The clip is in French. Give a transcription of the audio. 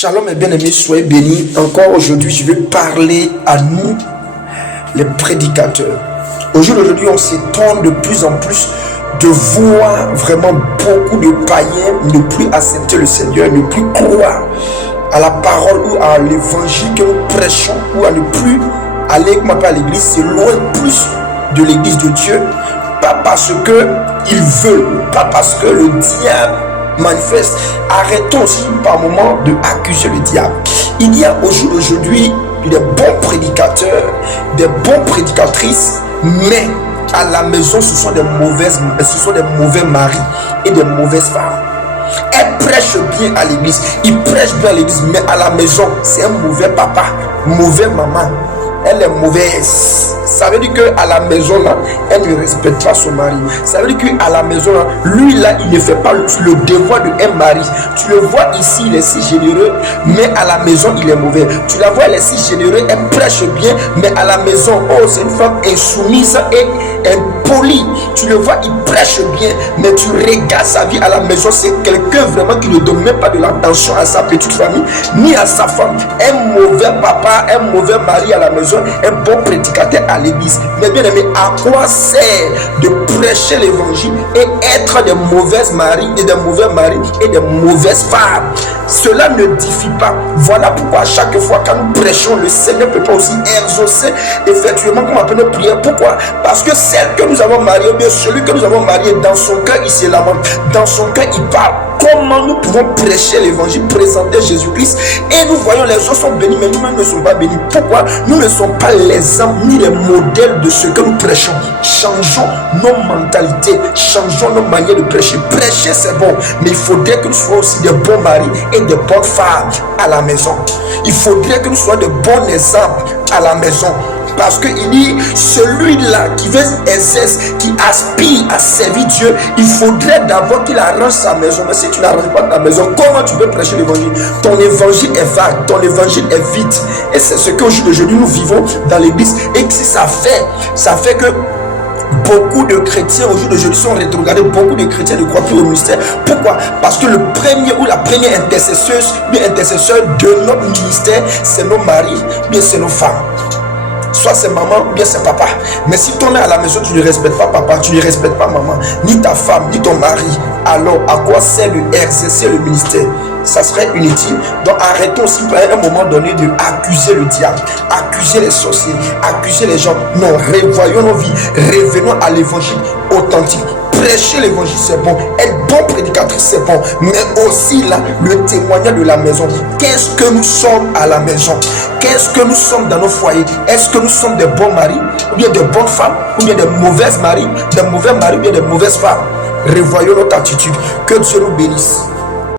Shalom mes bien-aimés, soyez bénis. Encore aujourd'hui, je vais parler à nous, les prédicateurs. Aujourd'hui, on s'étonne de plus en plus de voir vraiment beaucoup de païens ne plus accepter le Seigneur, ne plus croire à la parole ou à l'évangile que nous prêchons, ou à ne plus aller à l'église, c'est loin plus de l'église de Dieu. Pas parce qu'ils veulent, pas parce que le diable manifeste. Arrêtons aussi par moment de accuser le diable. Il y a aujourd'hui des bons prédicateurs, des bonnes prédicatrices, mais à la maison ce sont des mauvais maris et des mauvaises femmes. Elles prêchent bien à l'église, ils prêchent bien à l'église, mais à la maison c'est un mauvais papa, mauvais maman. Elle est mauvaise. Ça veut dire qu'à la maison là, elle ne respecte pas son mari. Ça veut dire qu'à la maison là, lui là, il ne fait pas le devoir de un mari. Tu le vois ici, il est si généreux, mais à la maison, il est mauvais. Tu la vois, elle est si généreuse, elle prêche bien, mais à la maison, oh, c'est une femme insoumise et impolie. Tu le vois, il prêche bien, mais tu regardes sa vie à la maison, c'est quelqu'un vraiment qui ne donne même pas de l'attention à sa petite famille, ni à sa femme. Un mauvais papa, un mauvais mari à la maison, un bon prédicateur à l'église. Mais bien aimé, à quoi sert de prêcher l'évangile et être des mauvaises maris et des mauvais maris et des mauvaises femmes? Cela ne diffie pas. Voilà pourquoi à chaque fois quand nous prêchons, le Seigneur peut pas aussi exaucer effectivement comme appelle nos prières. Pourquoi? Parce que celle que nous avons mariée, bien celui que nous avons marié, dans son cœur il se lamente, dans son cœur il parle. Comment nous pouvons prêcher l'évangile, présenter Jésus-Christ, et nous voyons les autres sont bénis, mais nous-mêmes ne sommes pas bénis? Pourquoi? Nous ne sommes pas l'exemple ni les modèles de ce que nous prêchons. Changeons nos mentalités, changeons nos manières de prêcher. Prêcher c'est bon, mais il faudrait que nous soyons aussi des bons maris et des bonnes femmes à la maison. Il faudrait que nous soyons de bons exemples à la maison. Parce qu'il dit, celui-là qui veut exercer, qui aspire à servir Dieu, il faudrait d'abord qu'il arrange sa maison. Mais si tu n'arranges pas ta maison, comment tu peux prêcher l'évangile? Ton évangile est vague, ton évangile est vide. Et c'est ce qu'aujourd'hui nous vivons dans l'église. Et si ça fait que beaucoup de chrétiens aujourd'hui sont rétrogradés, beaucoup de chrétiens ne croient plus au mystère. Pourquoi? Parce que le premier ou la première intercesseuse, bien intercesseur de notre ministère, c'est nos maris, bien c'est nos femmes. Soit c'est maman, ou bien c'est papa. Mais si ton es à la maison, tu ne respectes pas papa, tu ne respectes pas maman, ni ta femme, ni ton mari, alors à quoi sert de exercer le ministère? Ça serait inutile. Donc arrêtons aussi à un moment donné de accuser le diable, accuser les sorciers, accuser les gens. Non, revoyons nos vies, revenons à l'évangile authentique. Prêcher l'évangile c'est bon, être bon prédicatrice c'est bon, mais aussi là le témoignage de la maison. Qu'est-ce que nous sommes à la maison? Qu'est-ce que nous sommes dans nos foyers? Est-ce que nous sommes des bons maris, ou bien des bonnes femmes, ou bien des mauvaises maris, des mauvais maris, ou bien des mauvaises femmes? Revoyons notre attitude. Que Dieu nous bénisse.